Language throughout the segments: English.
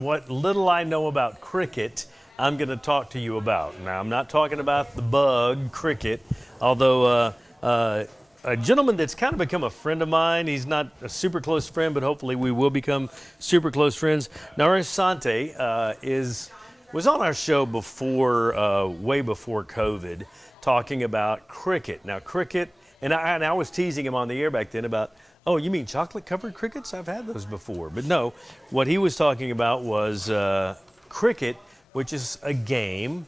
What little I know about cricket, I'm going to talk to you about. Now, I'm not talking about the bug cricket, although a gentleman that's kind of become a friend of mine. He's not a super close friend, but hopefully we will become super close friends. Naresh Sante was on our show before, way before COVID, talking about cricket. Now, cricket, and I was teasing him on the air back then about, oh, you mean chocolate-covered crickets? I've had those before. But no, what he was talking about was cricket, which is a game.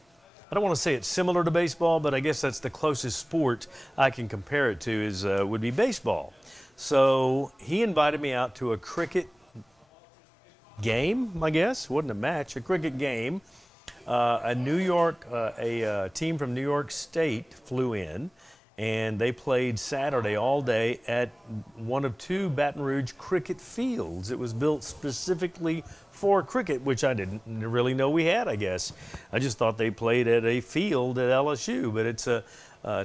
I don't want to say it's similar to baseball, but I guess that's the closest sport I can compare it to would be baseball. So he invited me out to a cricket game, I guess. Wasn't a match, a cricket game. A team from New York State flew in, and they played Saturday all day at one of two Baton Rouge cricket fields. It was built specifically for cricket, which I didn't really know we had, I guess. I just thought they played at a field at LSU, but it's a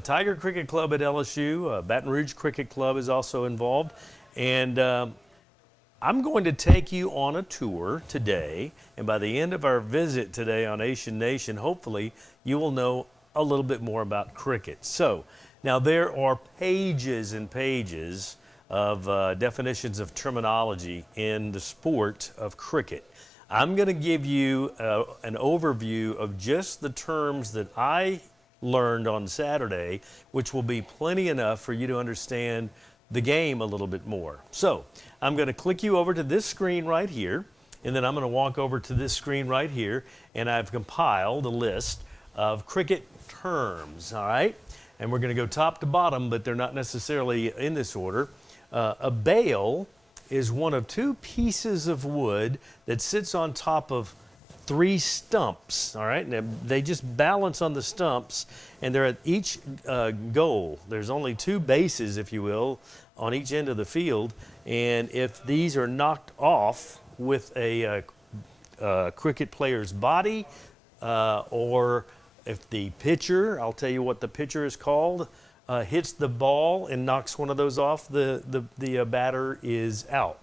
Tiger Cricket Club at LSU. Baton Rouge Cricket Club is also involved. And I'm going to take you on a tour today, and by the end of our visit today on Ahysen Nation, hopefully you will know a little bit more about cricket. So, now there are pages and pages of definitions of terminology in the sport of cricket. I'm going to give you an overview of just the terms that I learned on Saturday, which will be plenty enough for you to understand the game a little bit more. So I'm going to click you over to this screen right here, and then I'm going to walk over to this screen right here, and I've compiled a list of cricket terms, all right? And we're going to go top to bottom, but they're not necessarily in this order. A bail is one of two pieces of wood that sits on top of three stumps, all right? And they just balance on the stumps, and they're at each goal. There's only two bases, if you will, on each end of the field, and if these are knocked off with a cricket player's body or if the pitcher, I'll tell you what the pitcher is called, hits the ball and knocks one of those off, the batter is out.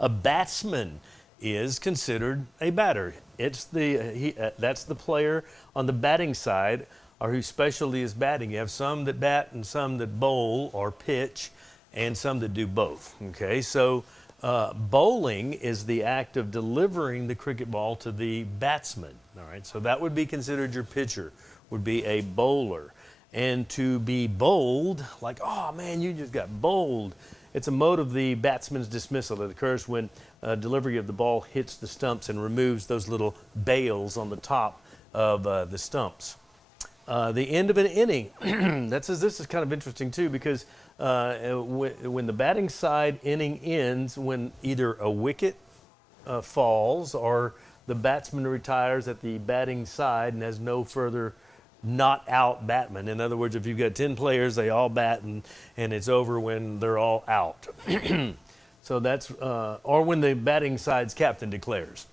A batsman is considered a batter. It's that's the player on the batting side or whose specialty is batting. You have some that bat and some that bowl or pitch and some that do both. Okay, so bowling is the act of delivering the cricket ball to the batsman. All right, so that would be considered your pitcher, would be a bowler. And to be bowled, like, oh man, you just got bowled. It's a mode of the batsman's dismissal that occurs when delivery of the ball hits the stumps and removes those little bails on the top of the stumps. The end of an inning, this is kind of interesting too, because when the batting side inning ends, when either a wicket falls or the batsman retires at the batting side and has no further not out batman. In other words, if you've got 10 players, they all bat and it's over when they're all out. So that's, or when the batting side's captain declares.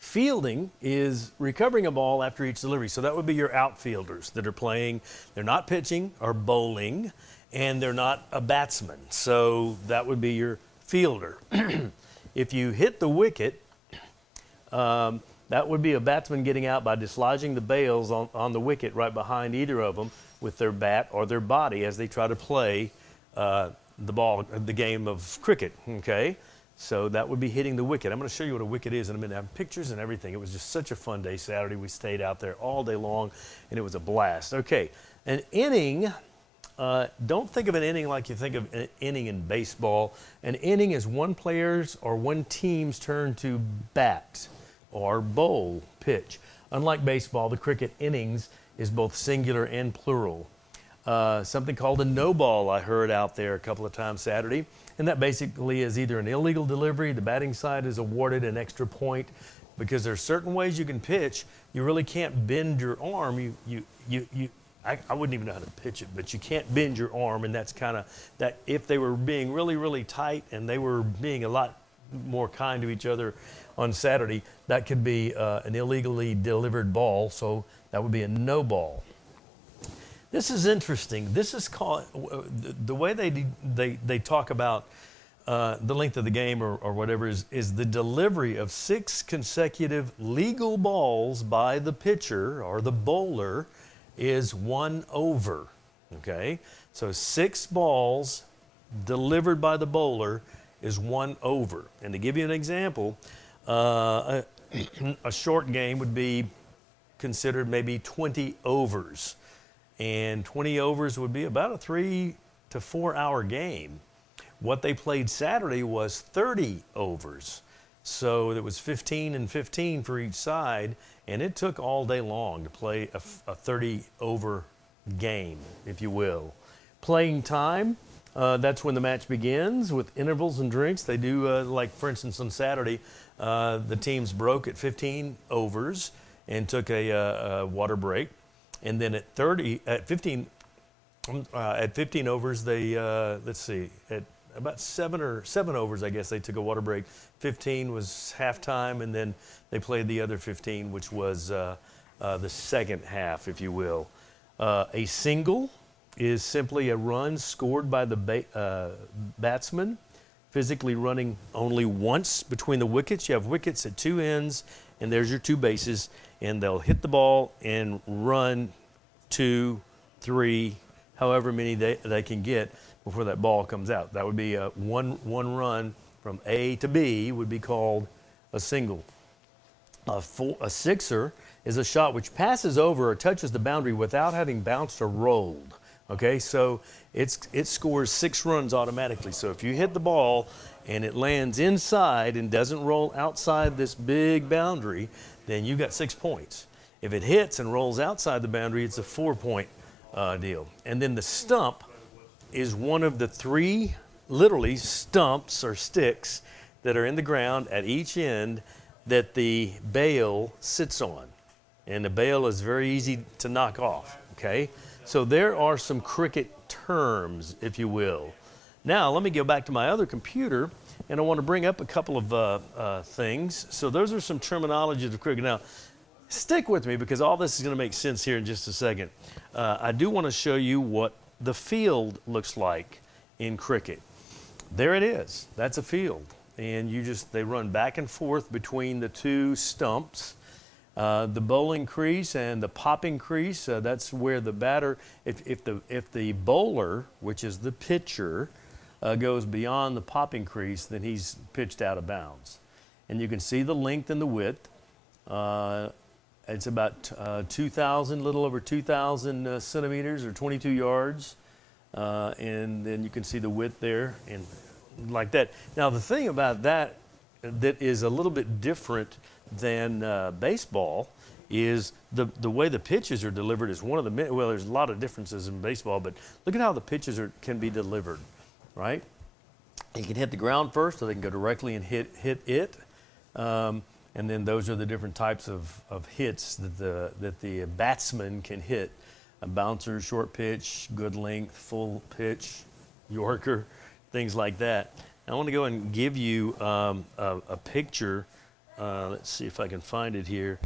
Fielding is recovering a ball after each delivery. So that would be your outfielders that are playing. They're not pitching or bowling, and they're not a batsman. So that would be your fielder. If you hit the wicket, that would be a batsman getting out by dislodging the bails on the wicket right behind either of them with their bat or their body as they try to play the game of cricket, okay? So that would be hitting the wicket. I'm going to show you what a wicket is in a minute. I have pictures and everything. It was just such a fun day Saturday. We stayed out there all day long, and it was a blast. Okay, an inning, don't think of an inning like you think of an inning in baseball. An inning is one player's or one team's turn to bat or bowl, pitch. Unlike baseball, the cricket innings is both singular and plural. Something called a no ball I heard out there a couple of times Saturday, and that basically is either an illegal delivery, the batting side is awarded an extra point, because there's certain ways you can pitch. You really can't bend your arm. I wouldn't even know how to pitch it, but you can't bend your arm, and that's kind of that. If they were being really, really tight and they were being a lot more kind to each other on Saturday, that could be an illegally delivered ball, so that would be a no ball. This is interesting. This is called, the way they talk about the length of the game or whatever is the delivery of 6 consecutive legal balls by the pitcher or the bowler is 1 over, okay? So 6 balls delivered by the bowler is 1 over. And to give you an example, a short game would be considered maybe 20 overs. And 20 overs would be about a 3 to 4 hour game. What they played Saturday was 30 overs. So it was 15 and 15 for each side, and it took all day long to play a 30 over game, if you will. Playing time, that's when the match begins with intervals and drinks. They do, like for instance on Saturday, the teams broke at 15 overs and took a water break. And then at 15 overs, they, let's see, at about 7 overs, I guess, they took a water break. 15 was halftime, and then they played the other 15, which was the second half, if you will. A single is simply a run scored by the batsman, physically running only once between the wickets. You have wickets at 2 ends, and there's your 2 bases, and they'll hit the ball and run 2, 3, however many they can get before that ball comes out. That would be one run from A to B would be called a single. A sixer is a shot which passes over or touches the boundary without having bounced or rolled. Okay, so it scores 6 runs automatically. So if you hit the ball and it lands inside and doesn't roll outside this big boundary, then you got 6 points. If it hits and rolls outside the boundary, it's a 4-point deal. And then the stump is one of the 3 literally stumps or sticks that are in the ground at each end that the bail sits on. And the bail is very easy to knock off, okay? So there are some cricket terms, if you will. Now, let me go back to my other computer, and I want to bring up a couple of things. So those are some terminology of cricket. Now, stick with me because all this is going to make sense here in just a second. I do want to show you what the field looks like in cricket. There it is. That's a field. And they run back and forth between the 2 stumps. The bowling crease and the popping crease, that's where the batter, if the bowler, which is the pitcher, goes beyond the popping crease, then he's pitched out of bounds. And you can see the length and the width. It's about 2,000, little over 2,000 centimeters or 22 yards. And then you can see the width there and like that. Now, the thing about that is a little bit different than baseball is the way the pitches are delivered is one of the, well, there's a lot of differences in baseball, but look at how the pitches can be delivered, right? You can hit the ground first, or they can go directly and hit it. And then those are the different types of hits that the batsman can hit. A bouncer, short pitch, good length, full pitch, Yorker, things like that. I want to go and give you a picture. Let's see if I can find it here.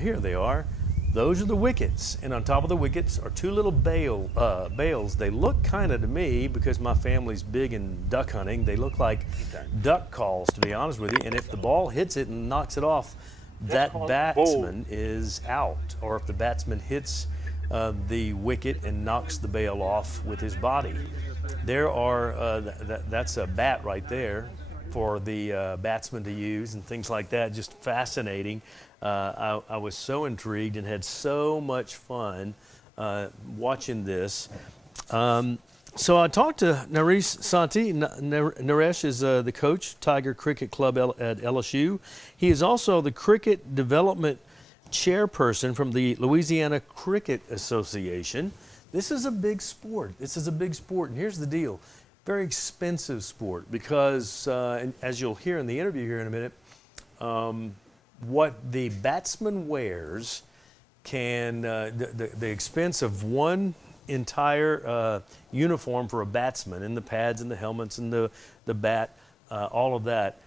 Here they are. Those are the wickets, and on top of the wickets are 2 little bales. They look kind of, to me, because my family's big in duck hunting, they look like duck calls, to be honest with you. And if the ball hits it and knocks it off, that batsman is out. Or if the batsman hits the wicket and knocks the bale off with his body. There are, that's a bat right there for the batsman to use and things like that. Just fascinating. I was so intrigued and had so much fun watching this. So I talked to Naresh Santi. Naresh is the coach, Tiger Cricket Club at LSU. He is also the cricket development chairperson from the Louisiana Cricket Association. This is a big sport. And here's the deal. Very expensive sport because, and as you'll hear in the interview here in a minute, what the batsman wears can, the expense of one entire uniform for a batsman, and the pads and the helmets and the bat, all of that,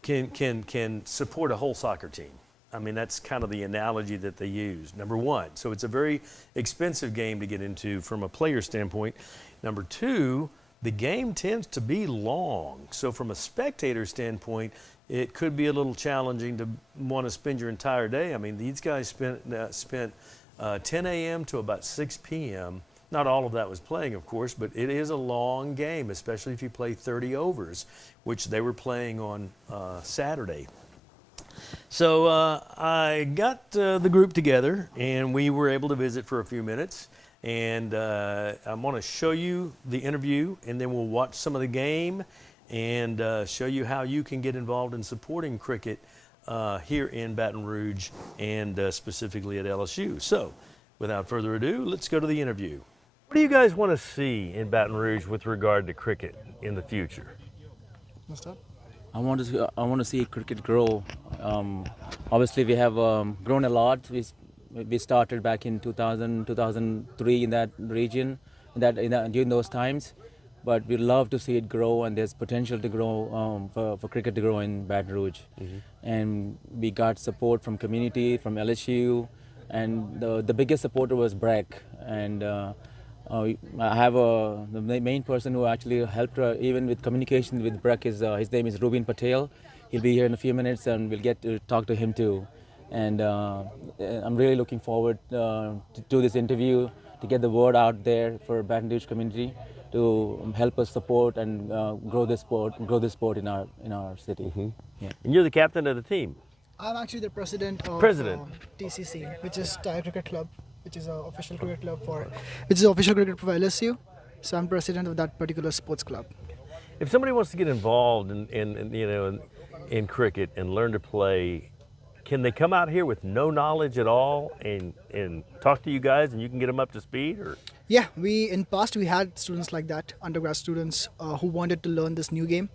can support a whole soccer team. I mean, that's kind of the analogy that they use, number one. So it's a very expensive game to get into from a player standpoint. Number two, the game tends to be long. So from a spectator standpoint, it could be a little challenging to want to spend your entire day. I mean, these guys spent 10 a.m. to about 6 p.m. Not all of that was playing, of course, but it is a long game, especially if you play 30 overs, which they were playing on Saturday. So I got the group together, and we were able to visit for a few minutes. And I'm going to show you the interview, and then we'll watch some of the game and show you how you can get involved in supporting cricket here in Baton Rouge and specifically at LSU. So without further ado, let's go to the interview. What do you guys want to see in Baton Rouge with regard to cricket in the future? I want to see cricket grow. Obviously, we have grown a lot. We started back in 2000, 2003 in that region, during those times. But we love to see it grow, and there's potential to grow for cricket to grow in Baton Rouge. Mm-hmm. And we got support from community, from LSU, and the biggest supporter was Breck. And I have the main person who actually helped even with communication with Breck is his name is Patel. He'll be here in a few minutes, and we'll get to talk to him too. And I'm really looking forward to this interview, to get the word out there for Baton Rouge community to help us support and grow this sport in our city. Mm-hmm. Yeah. And you're the captain of the team. I'm actually the president of TCC, which is Thai Cricket Club, which is an official cricket club for LSU. So I'm president of that particular sports club. If somebody wants to get involved in cricket and learn to play, can they come out here with no knowledge at all and talk to you guys, and you can get them up to speed? Or yeah, in past we had students like that, undergrad students who wanted to learn this new game.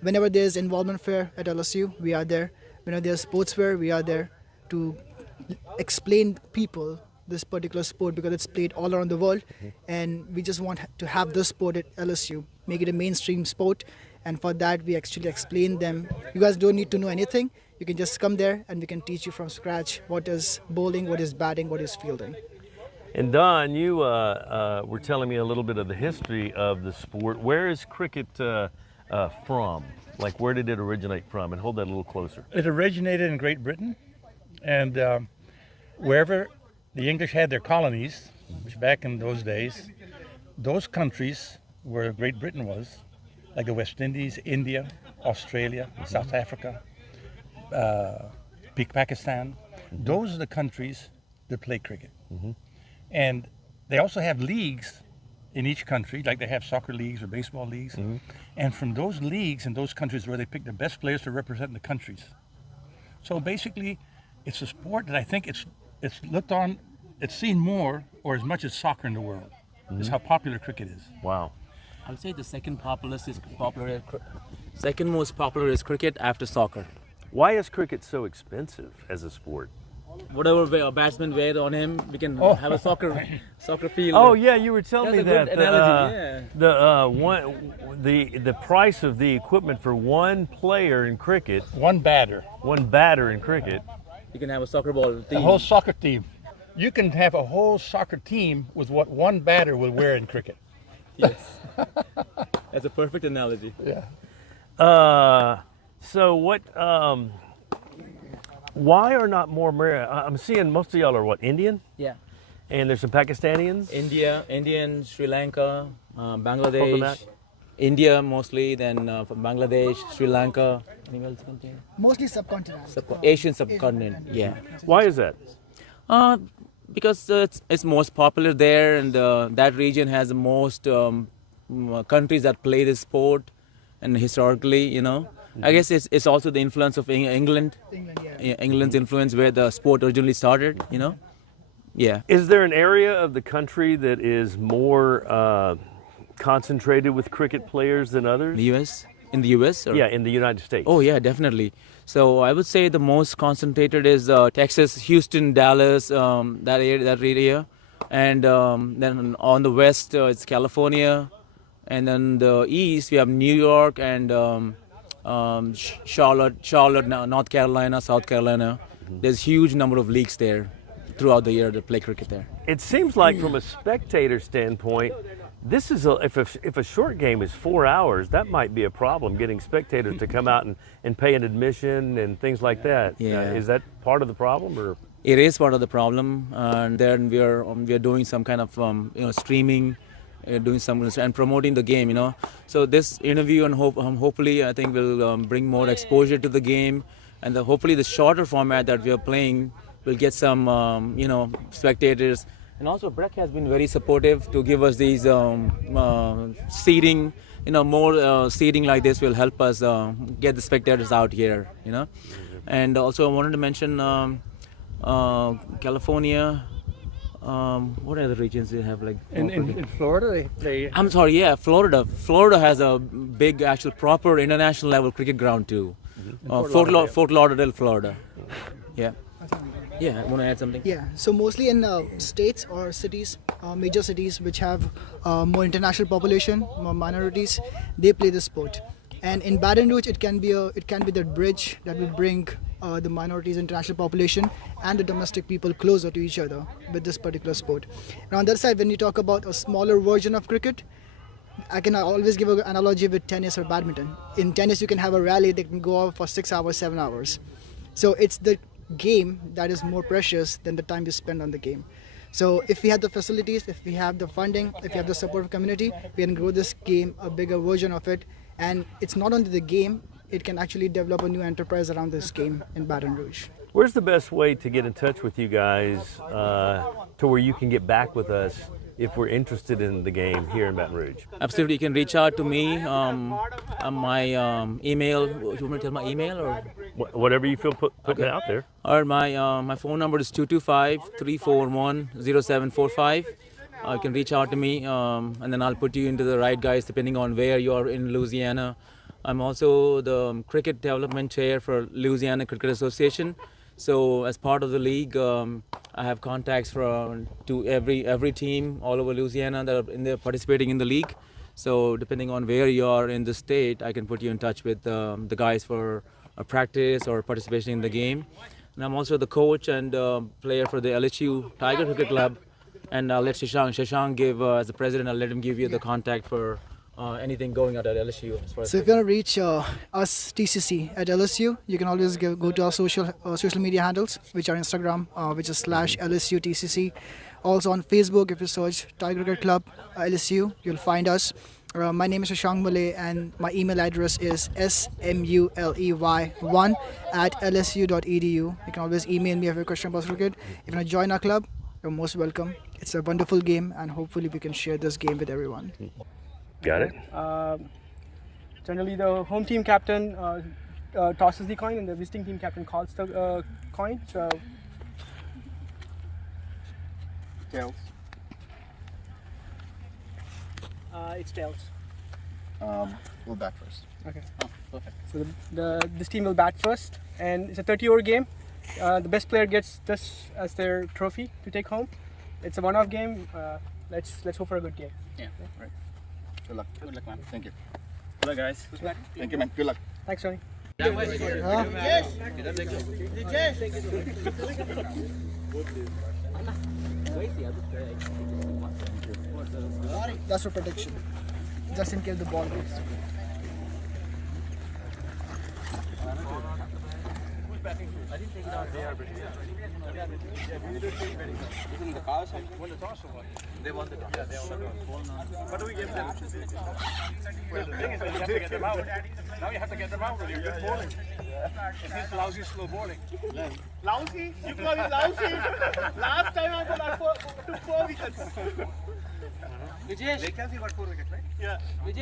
Whenever there's involvement fair at LSU, we are there. Whenever there's sports fair, we are there to explain people this particular sport, because it's played all around the world. Mm-hmm. And we just want to have this sport at LSU, make it a mainstream sport. And for that, we actually explain them. You guys don't need to know anything. You can just come there and we can teach you from scratch what is bowling, what is batting, what is fielding. And Don, you were telling me a little bit of the history of the sport. Where is cricket from? Like, where did it originate from? And hold that a little closer. It originated in Great Britain, and wherever the English had their colonies, which back in those days, those countries where Great Britain was, like the West Indies, India, Australia, South Africa, Pakistan, those are the countries that play cricket. Mm-hmm. And they also have leagues in each country, like they have soccer leagues or baseball leagues. Mm-hmm. And from those leagues in those countries where they pick the best players to represent the countries. So basically, it's a sport that I think it's looked on, it's seen more or as much as soccer in the world. Mm-hmm. Is how popular cricket is. Wow. I would say the second most popular is cricket after soccer. Why is cricket so expensive as a sport? Whatever a batsman weighed on him, we can have a soccer field. Oh yeah, you were telling me that the price of the equipment for one player in cricket, one batter in cricket, you can have a soccer ball team. A whole soccer team. You can have a whole soccer team with what one batter would wear in cricket. Yes, that's a perfect analogy. Yeah. So what? Why are not more I'm seeing most of y'all are what, Indian? Yeah. And there's some Pakistanians? Indian, Sri Lanka, Bangladesh. India mostly, then from Bangladesh, Sri Lanka. Anything else? Mostly subcontinent. Asian subcontinent, yeah. Why is that? Because it's most popular there, and that region has the most countries that play this sport, and historically, Mm-hmm. I guess it's also the influence of England. England's influence where the sport originally started, Yeah. Is there an area of the country that is more concentrated with cricket players than others? The U.S.? In the U.S.? Or? Yeah, in the United States. Oh, yeah, definitely. So I would say the most concentrated is Texas, Houston, Dallas, that area. And then on the west, it's California. And then the east, we have New York and Charlotte, North Carolina, South Carolina. Mm-hmm. There's huge number of leagues there throughout the year that play cricket there. It seems like from a spectator standpoint, This is if a short game is 4 hours, that might be a problem getting spectators to come out and pay an admission and things like that. Yeah. Is that part of the problem, or? It is part of the problem, and then we are doing some kind of streaming, doing some and promoting the game. So this interview and hopefully I think will bring more exposure to the game, and hopefully the shorter format that we are playing will get some spectators. And also Breck has been very supportive to give us these seating. More seating like this will help us get the spectators out here. And also I wanted to mention. California, what other regions do you have like? In Florida, they I'm sorry, yeah, Florida. Florida has a big, actual, proper international level cricket ground too. Fort Lauderdale, Florida. Yeah. Yeah, want to add something? Yeah, so mostly in states or cities, major cities which have more international population, more minorities, they play the sport. And in Baton Rouge, it can be the bridge that will bring the minorities, international population, and the domestic people closer to each other with this particular sport. And on the other side, when you talk about a smaller version of cricket, I can always give an analogy with tennis or badminton. In tennis, you can have a rally that can go on for 6 hours, 7 hours. So it's the game that is more precious than the time you spend on the game. So if we have the facilities, if we have the funding, if we have the support of community, we can grow this game, a bigger version of it. And it's not only the game, it can actually develop a new enterprise around this game in Baton Rouge. Where's the best way to get in touch with you guys to where you can get back with us if we're interested in the game here in Baton Rouge? Absolutely, you can reach out to me. My email. Do you want me to tell my email or? Whatever you feel putting it out there. Or my phone number is 225-341-0745. You can reach out to me, and then I'll put you into the right guys depending on where you are in Louisiana. I'm also the cricket development chair for Louisiana Cricket Association. So as part of the league, I have contacts to every team all over Louisiana that are participating in the league. So depending on where you are in the state, I can put you in touch with the guys for a practice or participation in the game. And I'm also the coach and player for the LSU Tiger Cricket Club. And I'll let Shashank give, as the president, I'll let him give you the contact for anything going on at LSU. So if you want to reach us, TCC, at LSU, you can always go to our social media handles, which are Instagram, which is /LSU TCC. Also on Facebook, if you search Tiger Cricket Club LSU, you'll find us. My name is Shashank Malay, and my email address is smuley1@lsu.edu. You can always email me if you have a question about cricket. If you want to join our club, you're most welcome. It's a wonderful game, and hopefully we can share this game with everyone. Got it? Generally, the home team captain tosses the coin, and the visiting team captain calls the coin. So, Tails. it's tails. We'll bat first. Okay. Oh, perfect. So this team will bat first, and it's a 30-over game. The best player gets this as their trophy to take home. It's a one-off game. Let's hope for a good game. Yeah. Right. Good luck. Good luck, man. Thank you. Good luck, guys. Thank you, man. Good luck. Thanks, Tony. That's for protection, just in case the ball goes. They won the toss. Yeah, they won the toss. What do we give them? Well, the thing is that you have to get them out. Now you have to get them out with your good bowling. If he's lousy, slow bowling. Lousy? You call me lousy? Last time I took 4 wickets. They can see about 4 wickets, right? Yeah.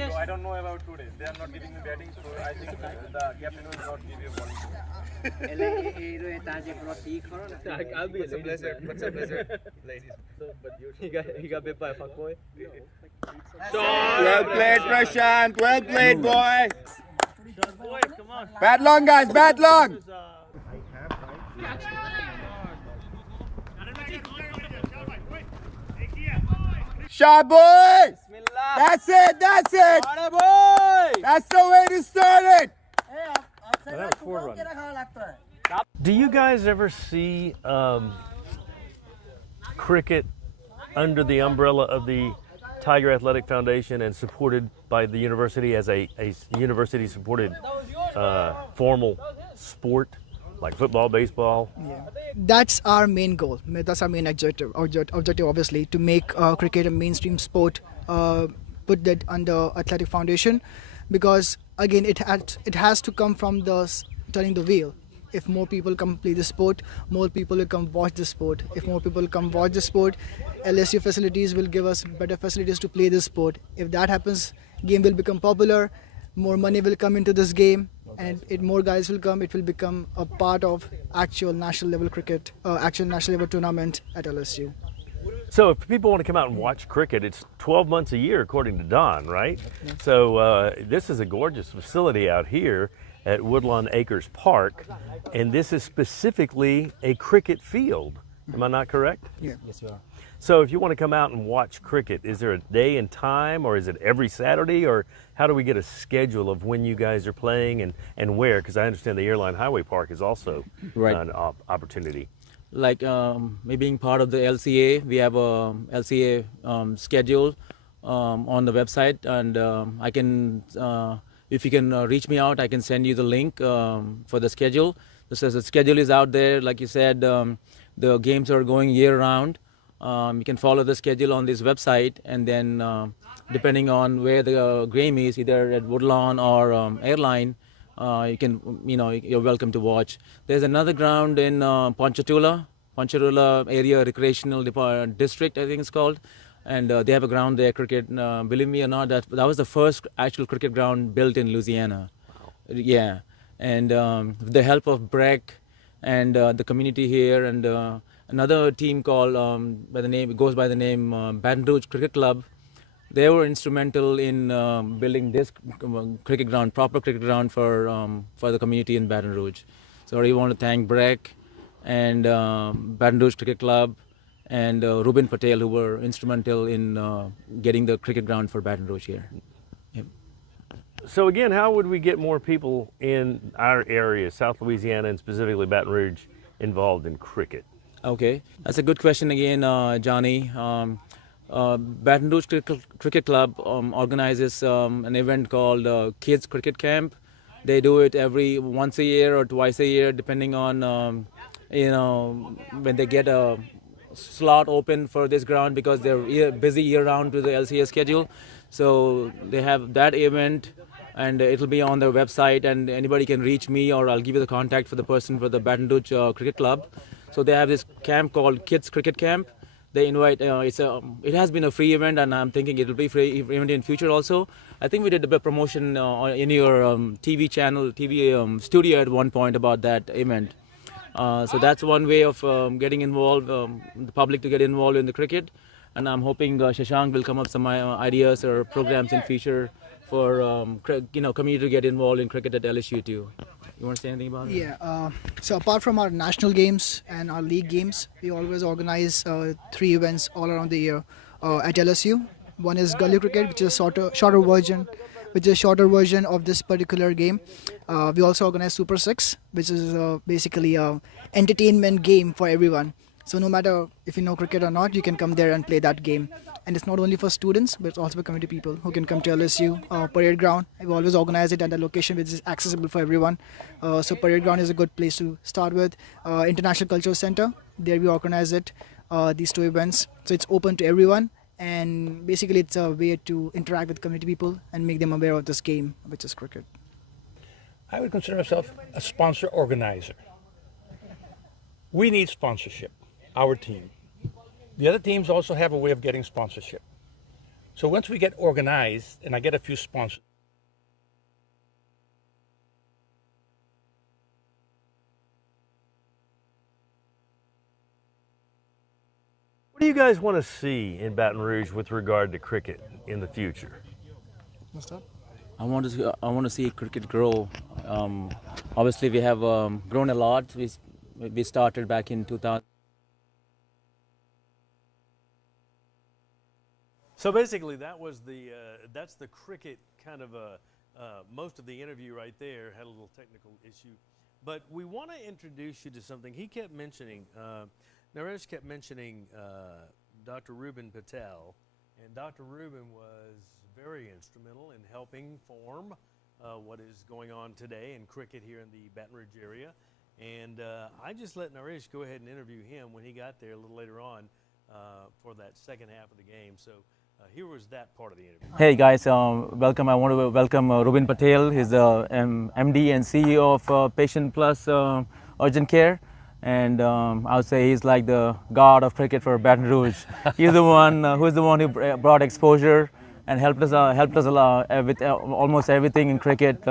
So I don't know about today. They are not giving me batting, so I think the captain will not give you bowling. I'll be a blazer. What's a blazer? Ladies. So, but he got bit by a fuckboy. Well played, Prashant. Well played, boy. Boy, come on. Bat long, guys. Bat long. Shot, boy. That's it. That's it. That's the way to start it. Do you guys ever see cricket under the umbrella of the Tiger Athletic Foundation and supported by the university as a university-supported formal sport like football, baseball? Yeah, that's our main goal. That's our main objective, obviously, to make cricket a mainstream sport. Put that under athletic foundation, because again, it has to come from turning the wheel. If more people come play the sport, more people will come watch the sport. If more people come watch the sport, LSU facilities will give us better facilities to play this sport. If that happens, game will become popular, more money will come into this game, and more guys will come. It will become a part of actual national level cricket, actual national level tournament at LSU. So if people want to come out and watch cricket, it's 12 months a year according to Don, right? Yeah. So this is a gorgeous facility out here at Woodlawn Acres Park, and this is specifically a cricket field. Am I not correct? Yeah. Yes, you are. So if you want to come out and watch cricket, is there a day and time, or is it every Saturday, or how do we get a schedule of when you guys are playing and where? Because I understand the Airline Highway Park is also an opportunity. Like me being part of the LCA, we have a LCA schedule on the website, and I can, if you can reach me out, I can send you the link for the schedule. The schedule is out there. Like you said, the games are going year round. You can follow the schedule on this website, and then depending on where the game is, either at Woodlawn or Airline, you're welcome to watch. There's another ground in Ponchatoula area recreational district, I think it's called, and they have a ground there, cricket. Believe me or not, that was the first actual cricket ground built in Louisiana. Wow. Yeah, and with the help of Breck and the community here, and another team called goes by the name Baton Rouge Cricket Club. They were instrumental in building this cricket ground, proper cricket ground for the community in Baton Rouge. So I really want to thank Breck and Baton Rouge Cricket Club and Ruben Patel, who were instrumental in getting the cricket ground for Baton Rouge here. Yep. So again, how would we get more people in our area, South Louisiana and specifically Baton Rouge, involved in cricket? Okay, that's a good question again, Johnny. Baton Rouge Cricket Club organizes an event called Kids Cricket Camp. They do it once a year or twice a year, depending on when they get a slot open for this ground, because they're busy year round to the LCS schedule. So they have that event, and it'll be on their website, and anybody can reach me, or I'll give you the contact for the person for the Baton Rouge Cricket Club. So they have this camp called Kids Cricket Camp. They invite. It has been a free event, and I'm thinking it'll be free event in future also. I think we did a bit of promotion in your TV channel, TV studio at one point about that event. So that's one way of getting involved, the public to get involved in the cricket. And I'm hoping Shashank will come up with some ideas or programs in future for community to get involved in cricket at LSU too. You want to say anything about it? Yeah. So apart from our national games and our league games, we always organize 3 events all around the year at LSU. One is gully cricket, which is a shorter version of this particular game. We also organize Super 6, which is basically an entertainment game for everyone. So no matter if you know cricket or not, you can come there and play that game. And it's not only for students, but it's also for community people who can come to LSU Parade Ground. We always organize it at a location which is accessible for everyone. So Parade Ground is a good place to start with. International Cultural Center, there we organize it, these 2 events. So it's open to everyone. And basically it's a way to interact with community people and make them aware of this game, which is cricket. I would consider myself a sponsor organizer. We need sponsorship, our team. The other teams also have a way of getting sponsorship. So once we get organized and I get a few sponsors, What do you guys want to see in Baton Rouge with regard to cricket in the future? What's that? I want to see cricket grow. Obviously, we have grown a lot. We started back in 2000. So basically, that's the cricket kind of most of the interview right there had a little technical issue, but we want to introduce you to something. He kept mentioning, Naresh kept mentioning Dr. Ruben Patel, And Dr. Rubin was very instrumental in helping form what is going on today in cricket here in the Baton Rouge area. And I just let Naresh go ahead and interview him when he got there a little later on for that second half of the game. So here was that part of the interview. Hey guys, welcome. I want to welcome Rubin Patel. He's the MD and CEO of Patient Plus Urgent Care. And I would say he's like the god of cricket for Baton Rouge. He's the one who brought exposure and helped us a lot with almost everything in cricket.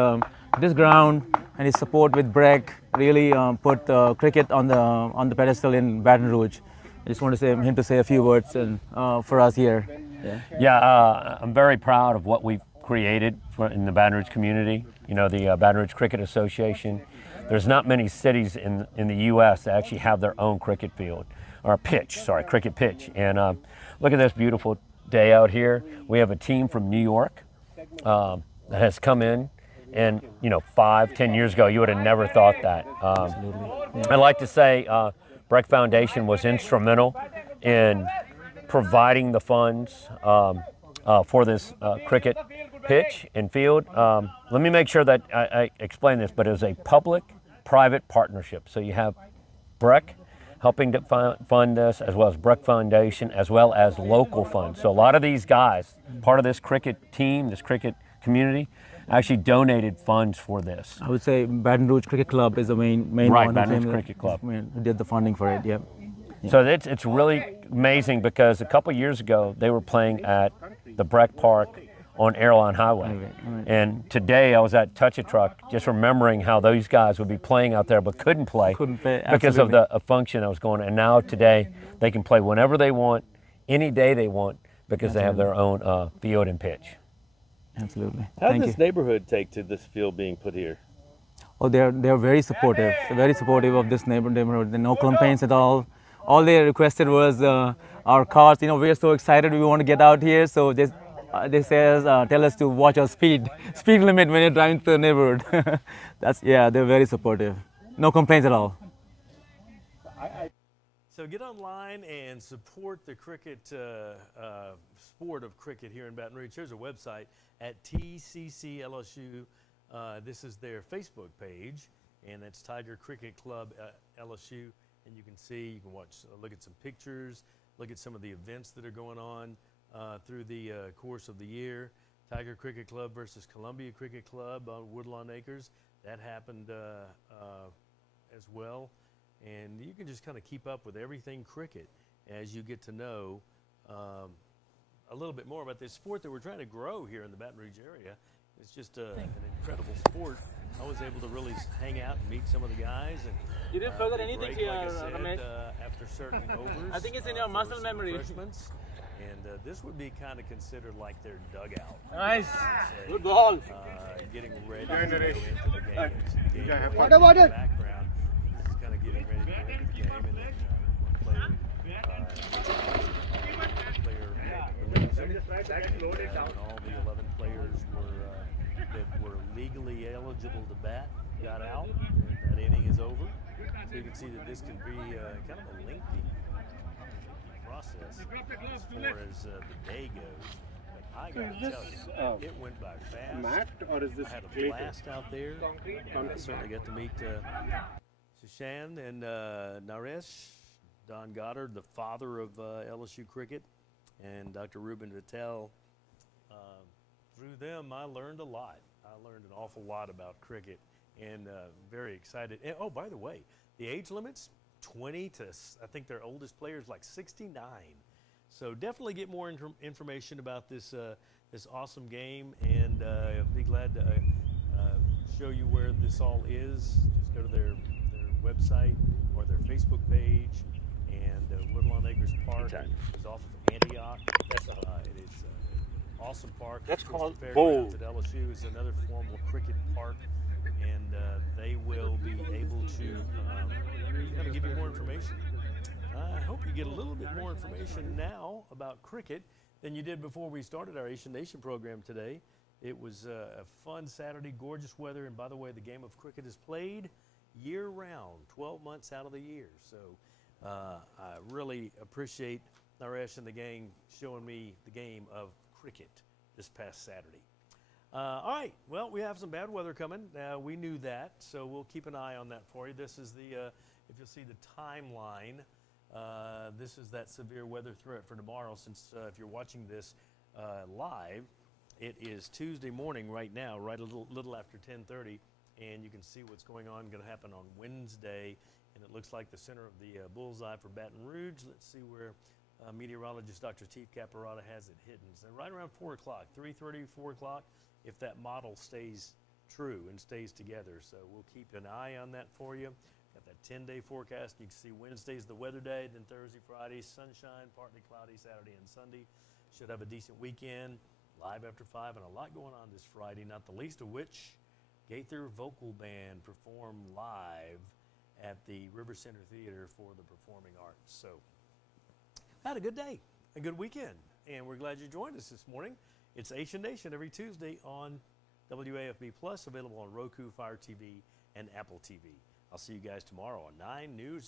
This ground and his support with Breck really put cricket on the pedestal in Baton Rouge. I just want to say him to say a few words and for us here. I'm very proud of what we've created in the Baton Rouge community. You know, the Baton Rouge Cricket Association. There's not many cities in the U.S. that actually have their own cricket field, or cricket pitch. And look at this beautiful day out here. We have a team from New York that has come in, and 5-10 years ago, you would have never thought that. I'd like to say Breck Foundation was instrumental in providing the funds for this cricket pitch and field. Let me make sure that I explain this, but it was a public-private partnership. So you have Breck helping to fund this, as well as Breck Foundation, as well as local funds. So a lot of these guys, part of this cricket team, this cricket community, actually donated funds for this. I would say Baton Rouge Cricket Club is the main Right, one. Baton Rouge Cricket Club. Who did the funding for it, yep. So it's really amazing because a couple years ago they were playing at the Breck Park on Airline Highway. Right. And today I was at Touch a Truck just remembering how those guys would be playing out there but couldn't play because of the function that was going on. And now today they can play whenever they want, any day they want, because they have their own field and pitch. Absolutely. How Thank did this you. neighborhood take to this field being put here? Oh, they're very supportive of this neighborhood. No complaints at all. All they requested was our cars. We're so excited. We want to get out here. So they tell us to watch our speed limit when you're driving through the neighborhood. They're very supportive. No complaints at all. So get online and support the cricket sport of cricket here in Baton Rouge. Here's a website at TCC LSU. This is their Facebook page, and that's Tiger Cricket Club LSU. And you can see, you can look at some pictures, look at some of the events that are going on through the course of the year. Tiger Cricket Club versus Columbia Cricket Club on Woodlawn Acres. That happened as well. And you can just kind of keep up with everything cricket as you get to know a little bit more about this sport that we're trying to grow here in the Baton Rouge area. It's just an incredible sport. I was able to really hang out and meet some of the guys. And You didn't forget anything break, here, like I said, Ramesh. after certain overs. I think it's in your muscle some memory. refreshments. And this would be kind of considered like their dugout. Nice. Say, Good ball. getting ready to go into the game. It's the game Water, water. background. This is kind of getting ready to go into the game. And then one player, and all the 11 players that were legally eligible to bat got out. And that inning is over. So you can see that this can be kind of a lengthy process as far as the day goes. But I got to tell you, it went by fast. Mat or is this I had a clay? blast out there. And I certainly got to meet Shashan and Naresh, Don Goddard, the father of LSU cricket, and Dr. Rubin Patel. Through them, I learned a lot. I learned an awful lot about cricket, and very excited. And, oh, by the way, the age limits, 20 to, I think their oldest player is like 69. So definitely get more information about this this awesome game, and be glad to show you where this all is. Just go to their website or their Facebook page, and Woodlawn Acres Park is off of Antioch. It is awesome park. That's Of course, called the Bowl. Fairgrounds at LSU is another formal cricket park, and they will be able to kind of give you more information. I hope you get a little bit more information now about cricket than you did before we started our Asian Nation program today. It was a fun Saturday, gorgeous weather, and by the way, the game of cricket is played year-round, 12 months out of the year. So I really appreciate Naresh and the gang showing me the game of cricket this past Saturday. All right, well, we have some bad weather coming. We knew that, so we'll keep an eye on that for you. This is the, if you'll see the timeline, this is that severe weather threat for tomorrow. Since if you're watching this live, it is Tuesday morning right now, right a little after 10:30, and you can see what's going on, going to happen on Wednesday, and it looks like the center of the bullseye for Baton Rouge. Let's see where meteorologist Dr. Steve Caparata has it hidden. So right around 4 o'clock, 3:30, 4 o'clock, if that model stays true and stays together. So we'll keep an eye on that for you. Got that 10-day forecast. You can see Wednesday's the weather day, then Thursday, Friday, sunshine, partly cloudy, Saturday and Sunday. Should have a decent weekend, live after 5, and a lot going on this Friday, not the least of which Gaither Vocal Band perform live at the River Center Theater for the Performing Arts. So had a good day, a good weekend, and we're glad you joined us this morning. It's Ahysen Nation every Tuesday on WAFB Plus, available on Roku, Fire TV, and Apple TV. I'll see you guys tomorrow on 9 News.